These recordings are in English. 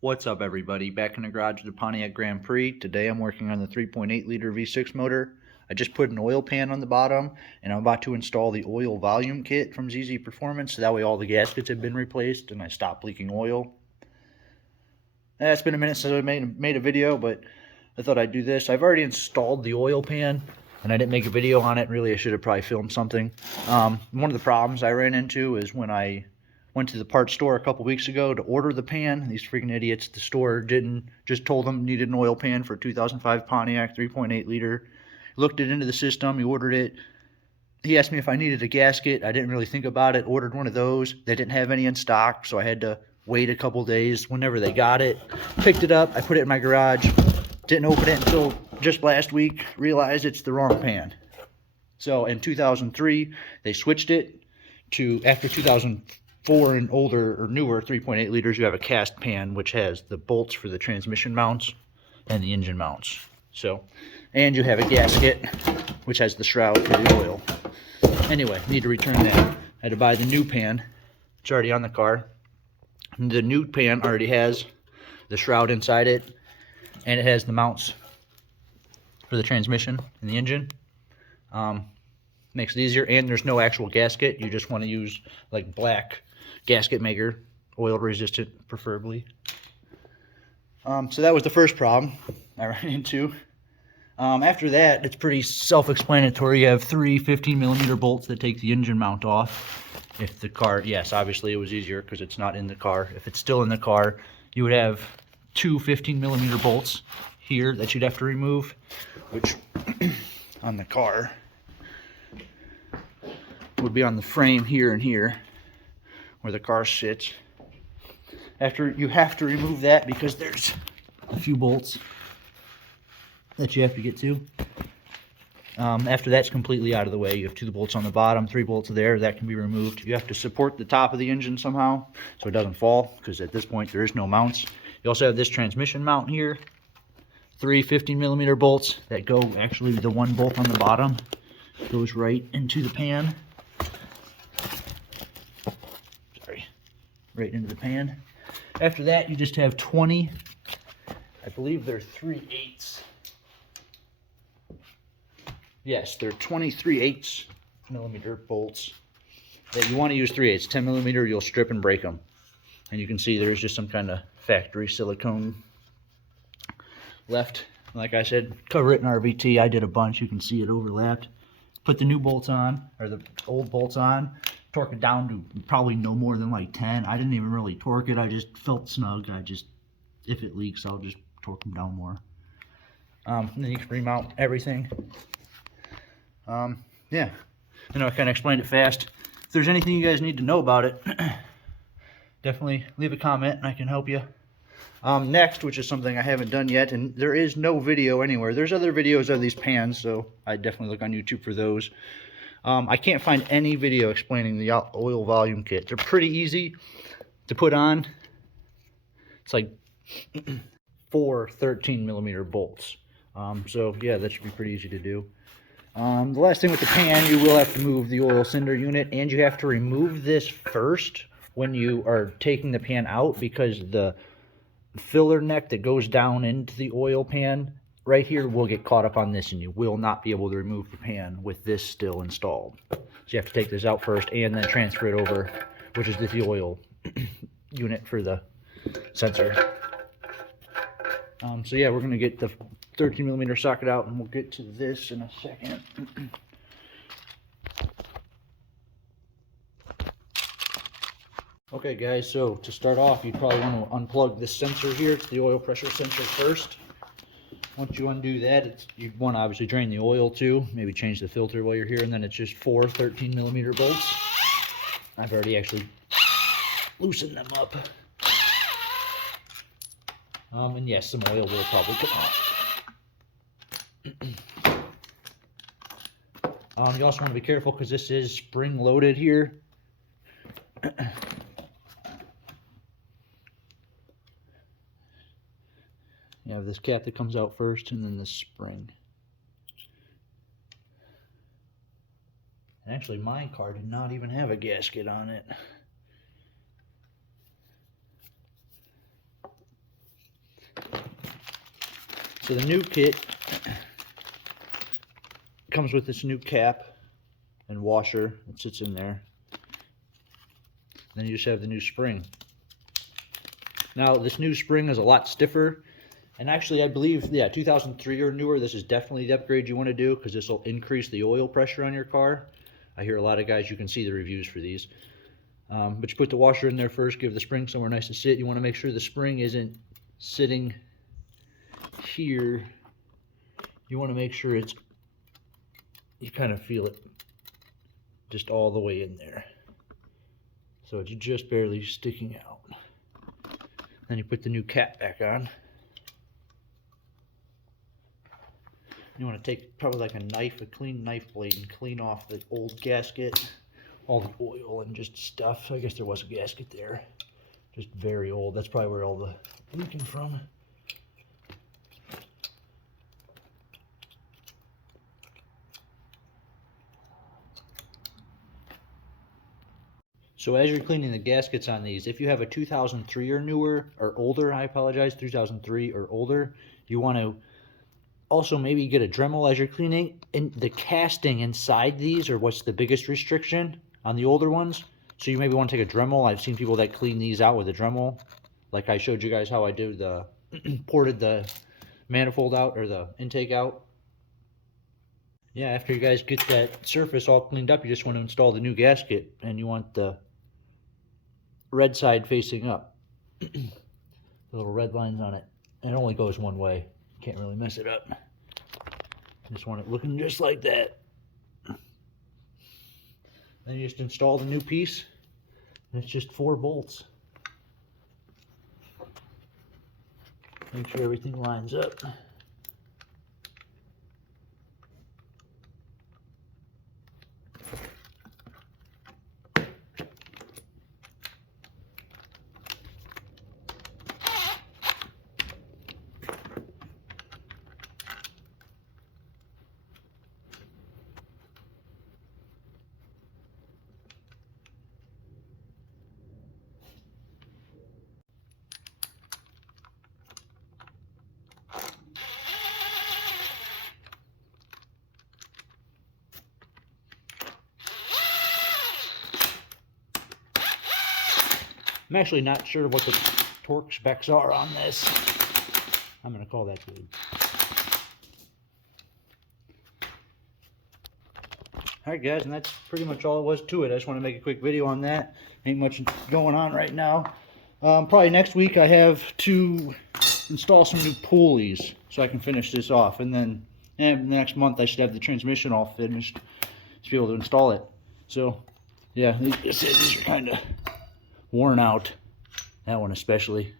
What's up, everybody? Back in the garage with the Pontiac Grand Prix. Today I'm working on the 3.8 liter V6 motor. I just put an oil pan on the bottom and I'm about to install the oil volume kit from ZZ Performance, so that way all the gaskets have been replaced and I stop leaking oil. It's been a minute since I made a video, but I thought I'd do this. I've already installed the oil pan and I didn't make a video on it. Really, I should have probably filmed something. One of the problems I ran into is when I went to the parts store a couple weeks ago to order the pan. These freaking idiots at the store just told them needed an oil pan for a 2005 Pontiac 3.8 liter. Looked it into the system, he ordered it. He asked me if I needed a gasket. I didn't really think about it. Ordered one of those. They didn't have any in stock, so I had to wait a couple days. Whenever they got it, picked it up, I put it in my garage. Didn't open it until just last week. Realized it's the wrong pan. So in 2003, they switched it to, after 2004 and older or newer 3.8 liters, you have a cast pan which has the bolts for the transmission mounts and the engine mounts. So, and you have a gasket which has the shroud for the oil. Anyway, need to return that. I had to buy the new pan. It's already on the car. The new pan already has the shroud inside it, and it has the mounts for the transmission and the engine. Makes it easier, and there's no actual gasket. You just want to use like black gasket maker, oil resistant preferably. So that was the first problem I ran into. After that, it's pretty self-explanatory. You have three 15mm bolts that take the engine mount off. If the car, yes, obviously it was easier because it's not in the car. If it's still in the car, you would have two 15mm bolts here that you'd have to remove, which on the car would be on the frame here and here where the car sits. After, you have to remove that because there's a few bolts that you have to get to. After that's completely out of the way, you have two bolts on the bottom, 3 bolts there, that can be removed. You have to support the top of the engine somehow so it doesn't fall, because at this point there is no mounts. You also have this transmission mount here, 3 15mm bolts that go, actually the one bolt on the bottom goes right into the pan. Sorry, right into the pan. After that, you just have 20, I believe they're 3/8. Yes, they're 23/8mm bolts that you want to use 3/8. 10mm, you'll strip and break them. And you can see there's just some kind of factory silicone left. Like I said, cover it in RVT. I did a bunch. You can see it overlapped. Put the new bolts on, or the old bolts on. Torque it down to probably no more than like 10. I didn't even really torque it. I just felt snug. If it leaks, I'll just torque them down more. And then you can remount everything. Yeah, I know I kind of explained it fast. If there's anything you guys need to know about it, definitely leave a comment and I can help you. Next, which is something I haven't done yet, and there is no video anywhere. There's other videos of these pans, so I definitely look on YouTube for those. I can't find any video explaining the oil volume kit. They're pretty easy to put on. It's like 4 13mm bolts. So yeah, that should be pretty easy to do. The last thing with the pan, you will have to move the oil cylinder unit, and you have to remove this first when you are taking the pan out, because the filler neck that goes down into the oil pan right here will get caught up on this, and you will not be able to remove the pan with this still installed. So you have to take this out first and then transfer it over, which is the oil unit for the sensor. So yeah, we're going to get the 13mm socket out, and we'll get to this in a second. Okay guys, so to start off, you probably want to unplug this sensor here, the oil pressure sensor first. Once you undo that, you want to obviously drain the oil too, maybe change the filter while you're here, and then it's just 4 13mm bolts. I've already actually loosened them up. And yes, some oil will probably come off. You also want to be careful because this is spring loaded here. You have this cap that comes out first, and then this spring. And actually, my car did not even have a gasket on it. So the new kit comes with this new cap and washer that sits in there. Then you just have the new spring. Now this new spring is a lot stiffer, and actually I believe, yeah, 2003 or newer, this is definitely the upgrade you want to do, because this will increase the oil pressure on your car. I hear a lot of guys, you can see the reviews for these. But you put the washer in there first, give the spring somewhere nice to sit. You want to make sure the spring isn't sitting here. You want to make sure it's, you kind of feel it just all the way in there, so it's just barely sticking out. Then you put the new cap back on. You want to take probably like a knife, a clean knife blade, and clean off the old gasket, all the oil and just stuff. I guess there was a gasket there, just very old. That's probably where all the leaking from. So as you're cleaning the gaskets on these, if you have a 2003 or newer, or older, I apologize, 2003 or older, you want to also maybe get a Dremel as you're cleaning. And the casting inside these are what's the biggest restriction on the older ones. So you maybe want to take a Dremel. I've seen people that clean these out with a Dremel. Like I showed you guys how I do the, ported the manifold out, or the intake out. Yeah, after you guys get that surface all cleaned up, you just want to install the new gasket, and you want the red side facing up. The little red lines on it. And it only goes one way. Can't really mess it up. Just want it looking just like that. Then you just install the new piece, and it's just 4 bolts. Make sure everything lines up. I'm actually not sure what the torque specs are on this. I'm going to call that good. Alright guys, and that's pretty much all it was to it. I just want to make a quick video on that. Ain't much going on right now. Probably next week I have to install some new pulleys so I can finish this off. And then the next month I should have the transmission all finished to be able to install it. So yeah, like I said, these are kind of worn out, that one especially.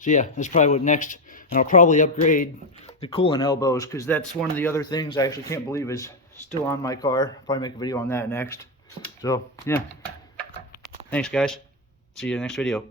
So yeah, that's probably what next. And I'll probably upgrade the coolant elbows, because that's one of the other things I actually can't believe is still on my car. I'll probably make a video on that next. So yeah, thanks guys, see you in the next video.